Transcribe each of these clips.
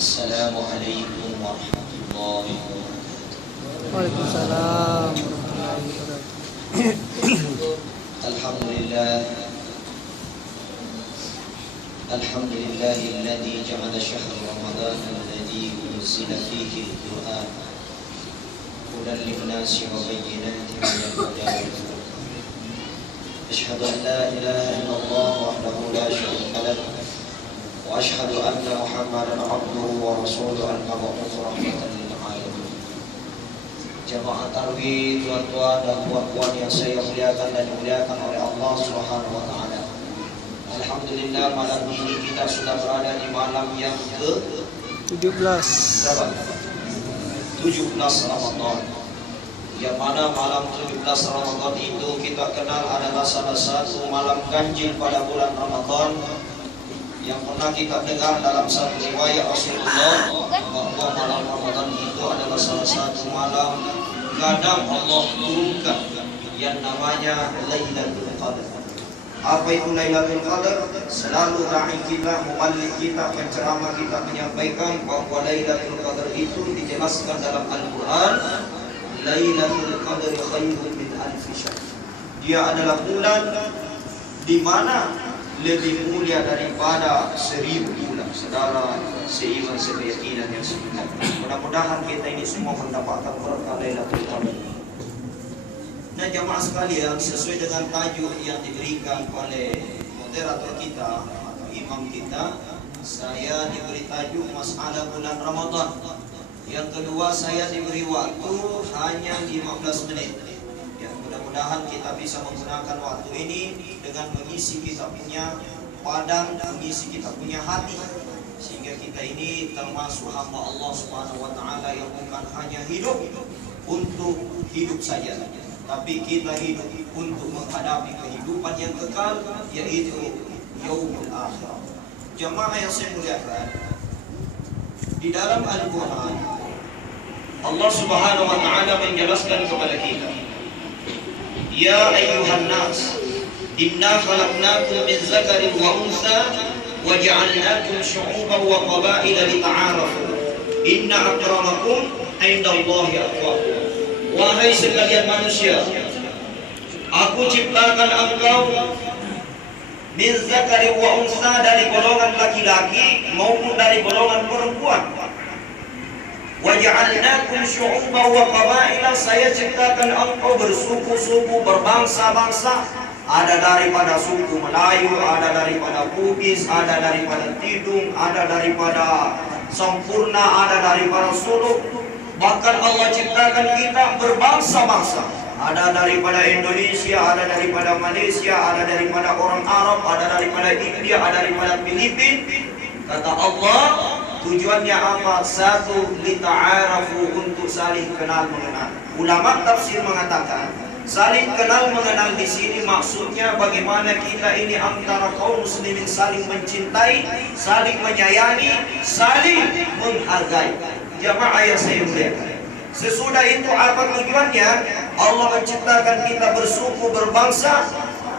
Assalamualaikum warahmatullahi wabarakatuh. Waalaikumsalam warahmatullahi wabarakatuh. Alhamdulillah. Alhamdulillahilladzi ja'ala syahr Ramadan alladzi unzila fihi al-Qur'an hudan lin-nasi wa bayyinatin minal huda wal furqan. Asyhadu an la ilaha illallah wahdahu la syarika lahu wa asyhadu anna Muhammadan abduhu wa rasuluhu al-mab'uts rahmatan lil alamin. Jamaah tarwih, tuan-tuan dan puan-puan yang saya muliakan dan dimuliakan oleh Allah Subhanahu wa taala. Alhamdulillah, malam ini kita sudah berada di malam yang ke 17 berapa? 17 Ramadan. Yang mana malam 17 Ramadan itu kita kenal adalah salah satu malam ganjil pada bulan Ramadan yang pernah kita dengar dalam satu riwayat Rasulullah bahwa malam Ramadan itu adalah salah satu malam kadang Allah turunkan yang namanya Lailatul Qadar. Apa itu Lailatul Qadar? Selalu dai kita, muballigh kita, penceramah kita menyampaikan bahwa Lailatul Qadar itu dijelaskan dalam Al-Quran. Lailatul Qadar khairun min alfi syahr. Dia adalah bulan di mana lebih mulia daripada 1000 bulan. Saudara seiman sekeyakinan yang sebenarnya. Mudah-mudahan kita ini semua mendapatkan berkah Lailatul Qadar. Nah, jamaah sekalian, sesuai dengan tajuk yang diberikan oleh moderator kita atau imam kita, saya diberi tajuk masalah bulan Ramadan. Yang kedua, saya diberi waktu hanya 15 menit. Ya, mudah-mudahan kita bisa menggunakan waktu ini dengan mengisi kita punya padang, mengisi kita punya hati, sehingga kita ini termasuk hamba Allah Subhanahu wa taala yang bukan hanya hidup untuk hidup saja, tapi kita hidup untuk menghadapi kehidupan yang kekal, yaitu yaumul akhir. Jemaah yang saya muliakan, di dalam Al-Quran Allah Subhanahu wa taala menjelaskan kepada kita, ya ayyuhan nas, inna khalaqnakum min dzakarin wa untha wa ja'alnakum syu'uban wa qabaila lita'arafu inna akramakum 'indallahi atqakum. Wahai sekalian manusia, aku ciptakan engkau min dzakari wa untha, dari golongan laki-laki maupun dari golongan perempuan. Wa ja'alnakum syu'uban wa qabaila, saya ciptakan engkau bersuku-suku, berbangsa-bangsa. Ada daripada suku Melayu, ada daripada Bugis, ada daripada Tidung, ada daripada Sampurna, ada daripada Suluk. Bahkan Allah ciptakan kita berbangsa-bangsa. Ada daripada Indonesia, ada daripada Malaysia, ada daripada orang Arab, ada daripada India, ada daripada Filipina. Kata Allah, tujuannya apa? Satu, lita'arafu, untuk saling kenal mengenal. Ulama tafsir mengatakan, saling kenal mengenal di sini maksudnya bagaimana kita ini antara kaum muslimin saling mencintai, saling menyayangi, saling menghargai. Jamaah yang saya muliakan, sesudah itu apa tujuannya? Allah menciptakan kita bersuku, berbangsa.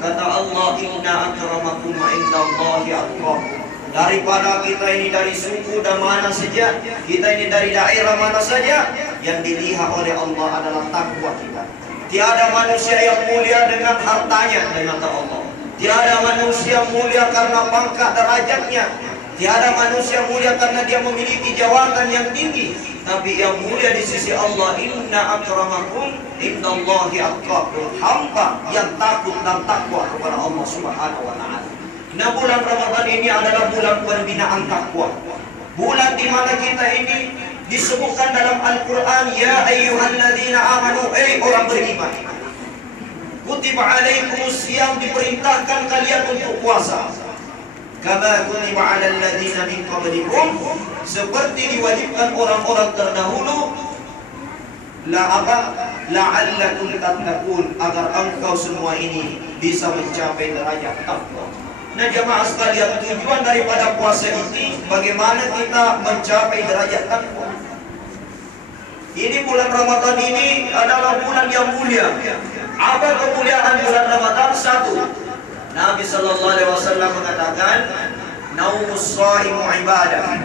Kata Allah, inna akramakum indallahi atqakum. Daripada kita ini dari suku dan mana saja, kita ini dari daerah mana saja, yang dilihat oleh Allah adalah takwa kita. Tiada manusia yang mulia dengan hartanya, dengan Allah. Tiada manusia mulia karena pangkat derajatnya. Tiada manusia mulia karena dia memiliki jawatan yang tinggi. Tapi yang mulia di sisi Allah, inna akramakum indallahi atqakum. Hamba yang takut dan takwa kepada Allah Subhanahu wa taala. Nah, bulan Ramadan ini adalah bulan pembinaan takwa. Bulan di mana kita ini disebutkan dalam Al-Quran, ya ayyuhalladzina amanu, orang beriman. Kutiba alaikumus syiyam, diperintahkan kalian untuk puasa. Kama kutiba alal ladzina min qablikum, seperti diwajibkan orang-orang terdahulu. La'allakum tattaqun, agar engkau semua ini bisa mencapai derajat takwa. Nah, jemaah sekalian, tujuan daripada puasa ini bagaimana kita mencapai derajat takwa. Ini bulan Ramadan ini adalah bulan yang mulia. Apa kemuliaan bulan Ramadan? Satu, Nabi sallallahu alaihi wasallam mengatakan, naumus shaimu ibadah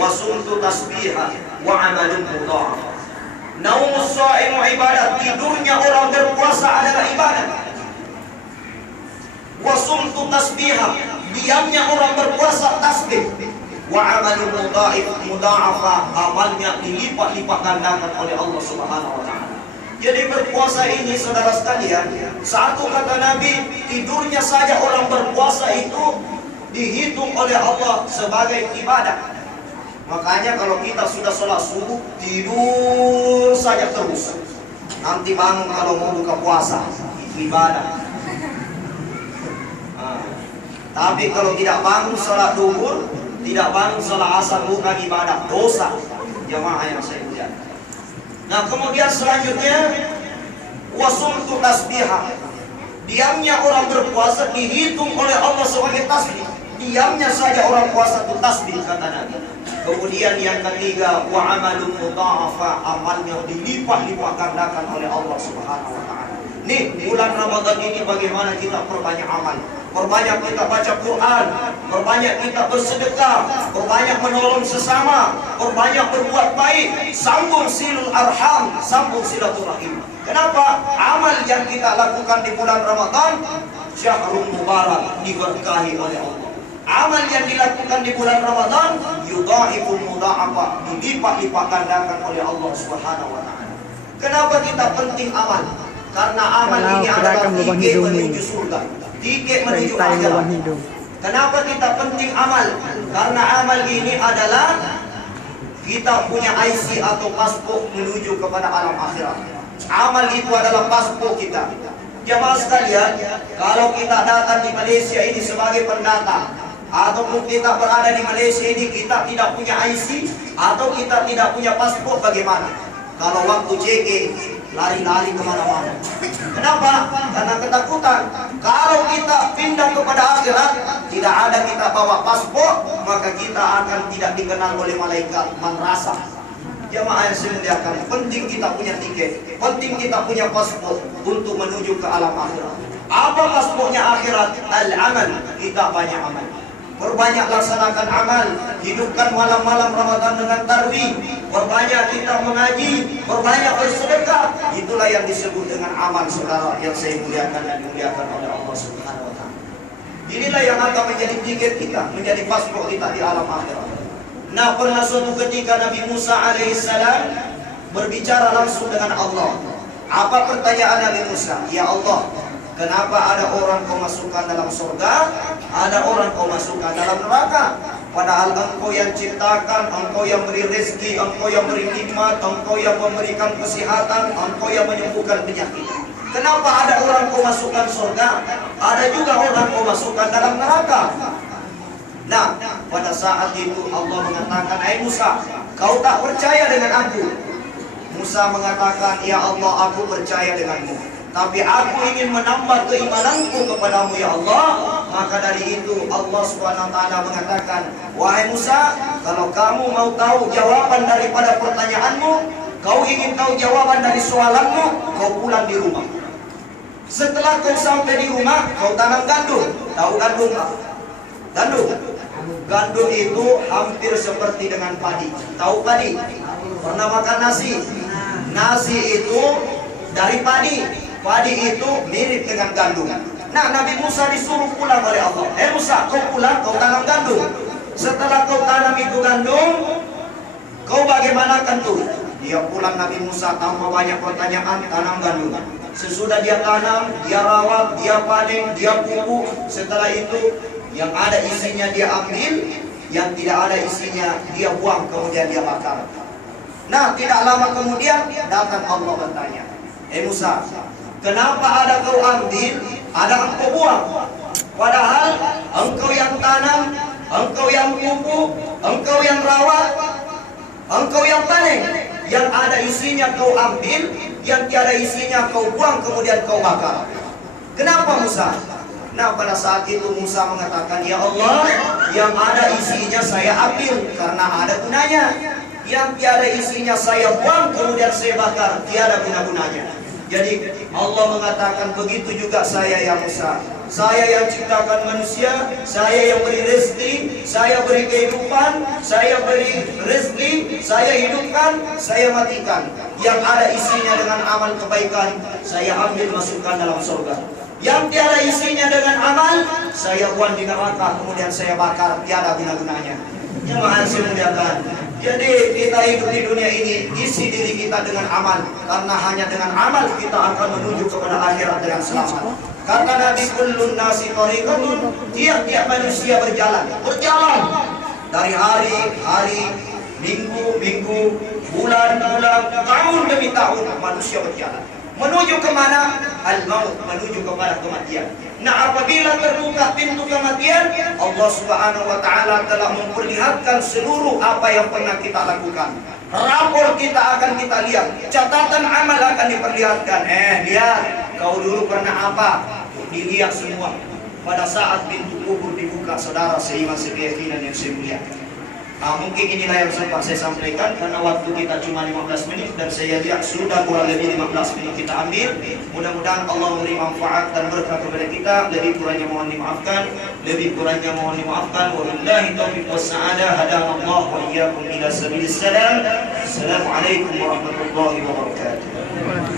wa sumtu tasbiha wa amalun mudha'af. Naumus sha'imu ibadah, tidurnya orang berpuasa adalah ibadah. Wa sumtu tasbiha, diamnya orang berpuasa tasbih. Wa amalun mudha'afa, amalnya dilipat-lipat gandakan oleh Allah Subhanahu wa taala. Jadi berpuasa ini saudara sekalian, satu kata Nabi, tidurnya saja orang berpuasa itu dihitung oleh Allah sebagai ibadah. Makanya kalau kita sudah sholat subuh, tidur saja terus. Nanti bangun kalau mau buka puasa, itu ibadah. Tapi kalau tidak bangun sholat duhur, tidak bangun sholat asar, bukan ibadah, dosa. Jamaah yang saya muliakan. Nah kemudian selanjutnya wasumtu tasbihah, diamnya orang berpuasa dihitung oleh Allah sebagai tasbih. Diamnya saja orang puasa itu tasbih kata Nabi. Kemudian yang ketiga wa amalun mudha'afa, amalnya dilipat-lipat gandakan oleh Allah Subhanahu wa taala. Nih bulan Ramadan ini bagaimana kita perbanyak amal. Perbanyak kita baca Quran, perbanyak kita bersedekah, perbanyak menolong sesama, perbanyak berbuat baik, sambung silul arham, sambung silaturahim. Kenapa? Amal yang kita lakukan di bulan Ramadan, syahrul mubarak, diberkahi oleh Allah. Amal yang dilakukan di bulan Ramadan, yudha'iful mudha'afa, dilipat-lipat gandakan oleh Allah Subhanahu wa taala. Kenapa kita penting amal? Karena amal ini adalah tiket menuju surga, tiket menuju akhirat. Kenapa kita penting amal? Karena amal ini adalah kita punya IC atau paspor menuju kepada alam akhirat. Amal itu adalah paspor kita. Jamaah sekalian, kalau kita datang di Malaysia ini sebagai pendatang, ataupun kita berada di Malaysia ini kita tidak punya IC atau kita tidak punya paspor, bagaimana? Kalau waktu JK lari-lari kemana-mana. Kenapa? Karena ketakutan. Kalau kita pindah kepada akhirat, tidak ada kita bawa paspor, maka kita akan tidak dikenal oleh malaikat madrasah. Jamaah yang saya muliakan, penting kita punya tiket, penting kita punya paspor untuk menuju ke alam akhirat. Apa paspornya akhirat? Al-amal. Kita banyak amal. Perbanyak laksanakan amal, hidupkan malam-malam Ramadan dengan tarwih, perbanyak kita mengaji, perbanyak bersedekah. Itulah yang disebut dengan amal, saudara yang saya muliakan dan dimuliakan oleh Allah Subhanahu wa taala. Inilah yang akan menjadi tiket kita, menjadi paspor kita di alam akhirat. Nah, pernah suatu ketika Nabi Musa alaihissalam berbicara langsung dengan Allah. Apa pertanyaan Nabi Musa? Ya Allah, kenapa ada orang kau masukkan dalam surga, ada orang kau masukkan dalam neraka? Padahal engkau yang ciptakan, engkau yang beri rezeki, engkau yang beri nikmat, engkau yang memberikan kesehatan, engkau yang menyembuhkan penyakit. Kenapa ada orang kau masukkan surga, ada juga orang kau masukkan dalam neraka? Nah, pada saat itu Allah mengatakan, "Hai Musa, kau tak percaya dengan aku?" Musa mengatakan, "Ya Allah, aku percaya denganmu. Tapi aku ingin menambah keimananku kepadamu ya Allah." Maka dari itu Allah SWT mengatakan, "Wahai Musa, kalau kamu mau tahu jawaban daripada pertanyaanmu, kau ingin tahu jawaban dari soalanmu, kau pulang di rumah. Setelah kau sampai di rumah, kau tanam gandum." Tahu gandum? Gandum. Gandum itu hampir seperti dengan padi. Tahu padi? Pernah makan nasi? Nasi itu dari padi. Padi itu mirip dengan gandum. Nah, Nabi Musa disuruh pulang oleh Allah. Musa, kau pulang, kau tanam gandum. Setelah kau tanam itu gandum, kau bagaimana tuh? Dia pulang Nabi Musa tanpa banyak pertanyaan, tanam gandum. Sesudah dia tanam, dia rawat, dia panen, dia pupuk. Setelah itu yang ada isinya dia ambil, yang tidak ada isinya dia buang, kemudian dia bakar. Nah, tidak lama kemudian datang Allah bertanya, Musa, kenapa ada kau ambil, ada engkau buang? Padahal engkau yang tanam, engkau yang pupuk, engkau yang rawat, engkau yang panen. Yang ada isinya kau ambil, yang tiada isinya kau buang, kemudian kau bakar. Kenapa Musa? Nah, pada saat itu Musa mengatakan, "Ya Allah, yang ada isinya saya ambil karena ada gunanya. Yang tiada isinya saya buang, kemudian saya bakar, tiada guna-gunanya." Jadi Allah mengatakan, begitu juga saya ya Musa. Saya yang ciptakan manusia, saya yang beri rezeki, saya beri kehidupan, saya beri rezeki, saya hidupkan, saya matikan. Yang ada isinya dengan amal kebaikan, saya ambil masukkan dalam surga. Yang tiada isinya dengan amal, saya buang di neraka, kemudian saya bakar, tiada guna-gunanya. Yang maha dimuliakan. Jadi kita hidup di dunia ini, isi diri kita dengan amal, karena hanya dengan amal kita akan menuju kepada akhirat dengan selamat. Kata Nabi, kullun nasi tariqatun, tiap-tiap manusia berjalan dari hari, minggu, bulan, tahun demi tahun manusia berjalan. Menuju kemana? Al-maut, menuju kepada kematian. Nah, apabila terbuka pintu kematian, Allah Subhanahu wa Ta'ala telah memperlihatkan seluruh apa yang pernah kita lakukan. Rapor kita akan kita lihat, catatan amal akan diperlihatkan. Lihat, kau dulu pernah apa? Dilihat semua. Pada saat pintu kubur dibuka, saudara seiman sekeyakinan yang saya muliakan. Mungkin inilah yang sempat saya sampaikan, karena waktu kita cuma 15 menit dan saya lihat sudah kurang lebih 15 menit kita ambil. Mudah-mudahan Allah memberi manfaat dan berkah kepada kita. Lebih kurangnya mohon dimaafkan. Wabillahi taufiq wassa'adah. Hadanallahu wa iyyakum ila sabilis salam. Assalamualaikum warahmatullahi wabarakatuh.